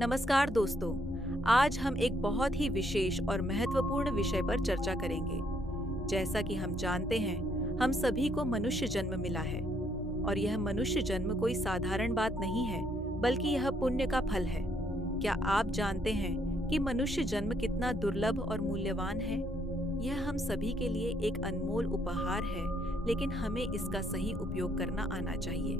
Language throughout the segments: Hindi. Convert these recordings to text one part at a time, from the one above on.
नमस्कार दोस्तों। आज हम एक बहुत ही विशेष और महत्वपूर्ण विषय पर चर्चा करेंगे। जैसा कि हम जानते हैं, हम सभी को मनुष्य जन्म मिला है और यह मनुष्य जन्म कोई साधारण बात नहीं है, बल्कि यह पुण्य का फल है। क्या आप जानते हैं कि मनुष्य जन्म कितना दुर्लभ और मूल्यवान है? यह हम सभी के लिए एक अनमोल उपहार है, लेकिन हमें इसका सही उपयोग करना आना चाहिए।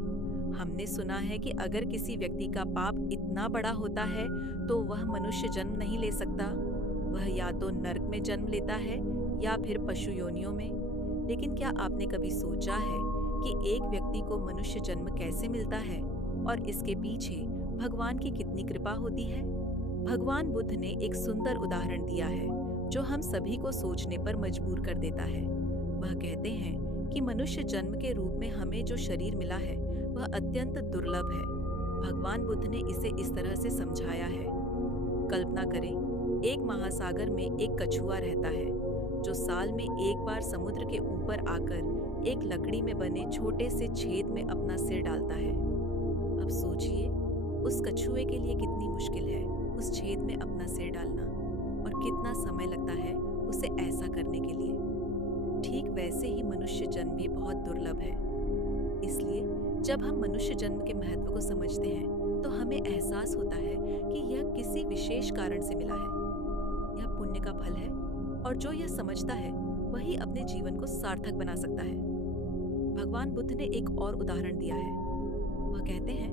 हमने सुना है कि अगर किसी व्यक्ति का पाप इतना बड़ा होता है तो वह मनुष्य जन्म नहीं ले सकता। वह या तो नरक में जन्म लेता है या फिर पशु योनियों में। लेकिन क्या आपने कभी सोचा है कि एक व्यक्ति को मनुष्य जन्म कैसे मिलता है और इसके पीछे भगवान की कितनी कृपा होती है? भगवान बुद्ध ने एक सुंदर उदाहरण दिया है जो हम सभी को सोचने पर मजबूर कर देता है। वह कहते हैं कि मनुष्य जन्म के रूप में हमें जो शरीर मिला है वह अत्यंत दुर्लभ है। भगवान बुद्ध ने इसे इस तरह से समझाया है। कल्पना करें, एक महासागर में एक कछुआ रहता है जो साल में एक बार समुद्र के ऊपर आकर एक लकड़ी में बने छोटे से छेद में अपना सिर डालता है। अब सोचिए, उस कछुए के लिए कितनी मुश्किल है उस छेद में अपना सिर डालना और कितना समय लगता है उसे ऐसा करने के लिए। ठीक वैसे ही मनुष्य जन्म भी बहुत दुर्लभ है। इसलिए जब हम मनुष्य जन्म के महत्व को समझते हैं तो हमें एहसास होता है कि यह किसी विशेष कारण से मिला है। यह पुण्य का फल है और जो यह समझता है वही अपने जीवन को सार्थक बना सकता है। भगवान बुद्ध ने एक और उदाहरण दिया है। वह कहते हैं,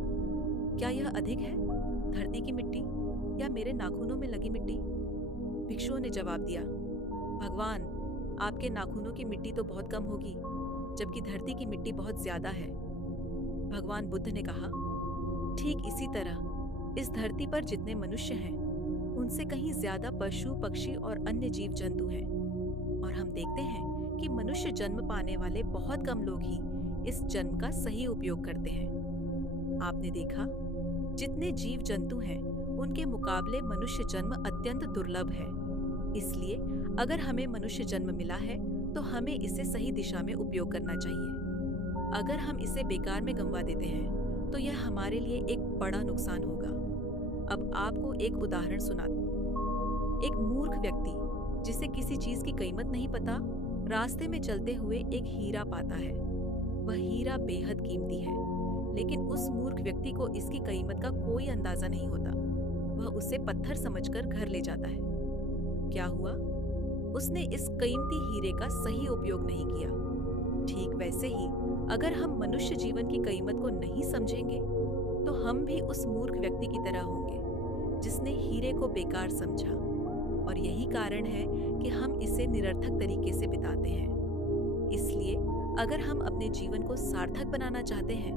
क्या यह अधिक है, धरती की मिट्टी या मेरे नाखूनों में लगी मिट्टी? भिक्षुओं ने जवाब दिया, भगवान, आपके नाखूनों की मिट्टी तो बहुत कम होगी, जबकि धरती की मिट्टी बहुत ज्यादा है। भगवान बुद्ध ने कहा, ठीक इसी तरह इस धरती पर जितने मनुष्य हैं उनसे कहीं ज्यादा पशु, पक्षी और अन्य जीव जंतु हैं। और हम देखते हैं कि मनुष्य जन्म पाने वाले बहुत कम लोग ही इस जन्म का सही उपयोग करते हैं। आपने देखा, जितने जीव जंतु हैं उनके मुकाबले मनुष्य जन्म अत्यंत दुर्लभ है। इसलिए अगर हमें मनुष्य जन्म मिला है तो हमें इसे सही दिशा में उपयोग करना चाहिए। अगर हम इसे बेकार में गंवा देते हैं तो यह हमारे लिए एक बड़ा नुकसान होगा। अब आपको एक उदाहरण सुनाता हूं। एक मूर्ख व्यक्ति जिसे किसी चीज की कीमत नहीं पता, रास्ते में चलते हुए एक हीरा पाता है। वह हीरा बेहद कीमती है, लेकिन उस मूर्ख व्यक्ति को इसकी कीमत का कोई अंदाजा नहीं होता। वह उसे पत्थर समझकर घर ले जाता है। क्या हुआ? उसने इस कीमती हीरे का सही उपयोग नहीं किया। ठीक वैसे ही अगर हम मनुष्य जीवन की कीमत को नहीं समझेंगे तो हम भी उस मूर्ख व्यक्ति की तरह होंगे जिसने हीरे को बेकार समझा। और यही कारण है कि हम इसे निरर्थक तरीके से बिताते हैं। इसलिए अगर हम अपने जीवन को सार्थक बनाना चाहते हैं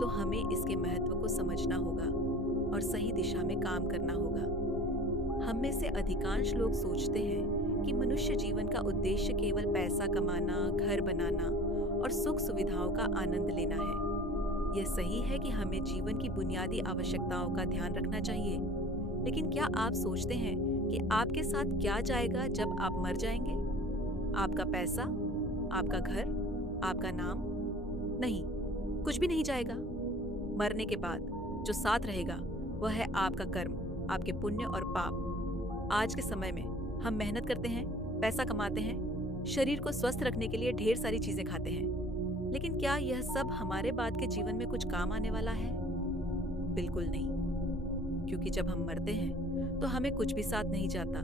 तो हमें इसके महत्व को समझना होगा और सही दिशा में काम करना होगा। हम में से अधिकांश लोग सोचते हैं कि मनुष्य जीवन का उद्देश्य केवल पैसा कमाना, घर बनाना और सुख सुविधाओं का आनंद लेना है। यह सही है कि हमें जीवन की बुनियादी आवश्यकताओं का ध्यान रखना चाहिए, लेकिन क्या आप सोचते हैं कि आपके साथ क्या जाएगा जब आप मर जाएंगे? आपका पैसा, आपका घर, आपका नाम? नहीं, कुछ भी नहीं जाएगा। मरने के बाद जो साथ रहेगा वह है आपका कर्म, आपके पुण्य और पाप। आज के समय में हम मेहनत करते हैं, पैसा कमाते हैं, शरीर को स्वस्थ रखने के लिए ढेर सारी चीजें खाते हैं, लेकिन क्या यह सब हमारे बाद के जीवन में कुछ काम आने वाला है? बिल्कुल नहीं, क्योंकि जब हम मरते हैं तो हमें कुछ भी साथ नहीं जाता।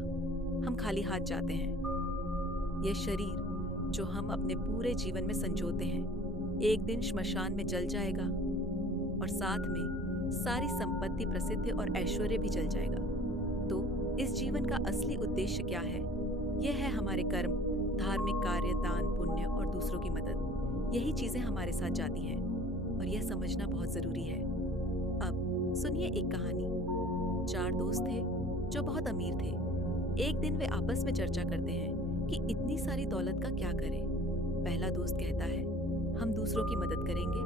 हम खाली हाथ जाते हैं। यह शरीर जो हम अपने पूरे जीवन में संजोते हैं एक दिन श्मशान में जल जाएगा और साथ में सारी संपत्ति, प्रसिद्धि और ऐश्वर्य भी जल जाएगा। तो इस जीवन का असली उद्देश्य क्या है? यह है हमारे कर्म, धार्मिक कार्य, दान, पुण्य और दूसरों की मदद। यही चीजें हमारे साथ जाती हैं और यह समझना बहुत जरूरी है। अब सुनिए एक कहानी। 4 दोस्त थे जो बहुत अमीर थे। एक दिन वे आपस में चर्चा करते हैं कि इतनी सारी दौलत का क्या करें। पहला दोस्त कहता है, हम दूसरों की मदद करेंगे,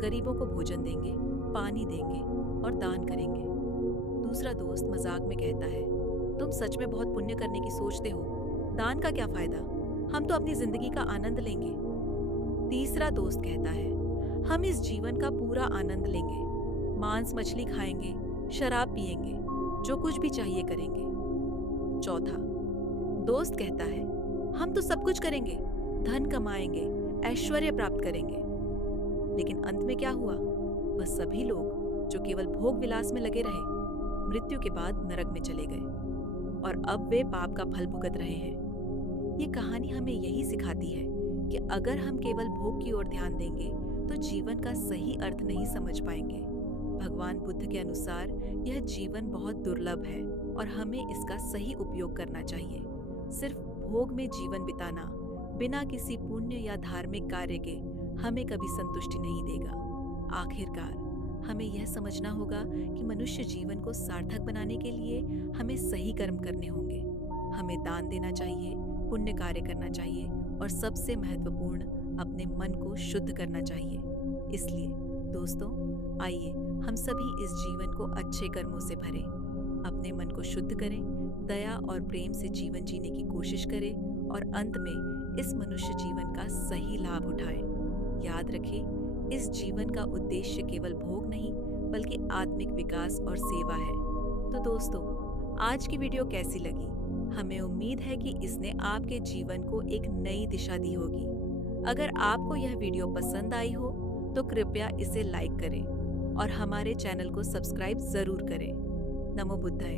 गरीबों को भोजन देंगे, पानी देंगे और दान करेंगे। दूसरा दोस्त मजाक में कहता है, तुम सच में बहुत पुण्य करने की सोचते हो, दान का क्या फायदा, हम तो अपनी जिंदगी का आनंद लेंगे। तीसरा दोस्त कहता है, हम इस जीवन का पूरा आनंद लेंगे, मांस मछली खाएंगे, शराब पिएंगे, जो कुछ भी चाहिए करेंगे। चौथा, दोस्त कहता है, हम तो सब कुछ करेंगे, धन कमाएंगे, ऐश्वर्य प्राप्त करेंगे। लेकिन अंत में क्या हुआ? वह सभी लोग जो केवल भोग विलास में लगे रहे, मृत्यु के बाद नरक में चले गए और अब वे पाप का फल भुगत रहे हैं। ये कहानी हमें यही सिखाती है कि अगर हम केवल भोग की ओर ध्यान देंगे तो जीवन का सही अर्थ नहीं समझ पाएंगे। भगवान बुद्ध के अनुसार यह जीवन बहुत दुर्लभ है और हमें इसका सही उपयोग करना चाहिए। सिर्फ भोग में जीवन बिताना बिना किसी पुण्य या धार्मिक कार्य के हमें कभी संतुष्टि नहीं देगा। आखिरकार हमें यह समझना होगा कि मनुष्य जीवन को सार्थक बनाने के लिए हमें सही कर्म करने होंगे। हमें दान देना चाहिए, पुण्य कार्य करना चाहिए और सबसे महत्वपूर्ण अपने मन को शुद्ध करना चाहिए। इसलिए दोस्तों, आइए हम सभी इस जीवन को अच्छे कर्मों से भरें, अपने मन को शुद्ध करें, दया और प्रेम से जीवन जीने की कोशिश करें और अंत में इस मनुष्य जीवन का सही लाभ उठाएं। याद रखें, इस जीवन का उद्देश्य केवल भोग नहीं बल्कि आत्मिक विकास और सेवा है। तो दोस्तों, आज की वीडियो कैसी लगी? हमें उम्मीद है कि इसने आपके जीवन को एक नई दिशा दी होगी। अगर आपको यह वीडियो पसंद आई हो तो कृपया इसे लाइक करें और हमारे चैनल को सब्सक्राइब जरूर करें। नमो बुद्धाय।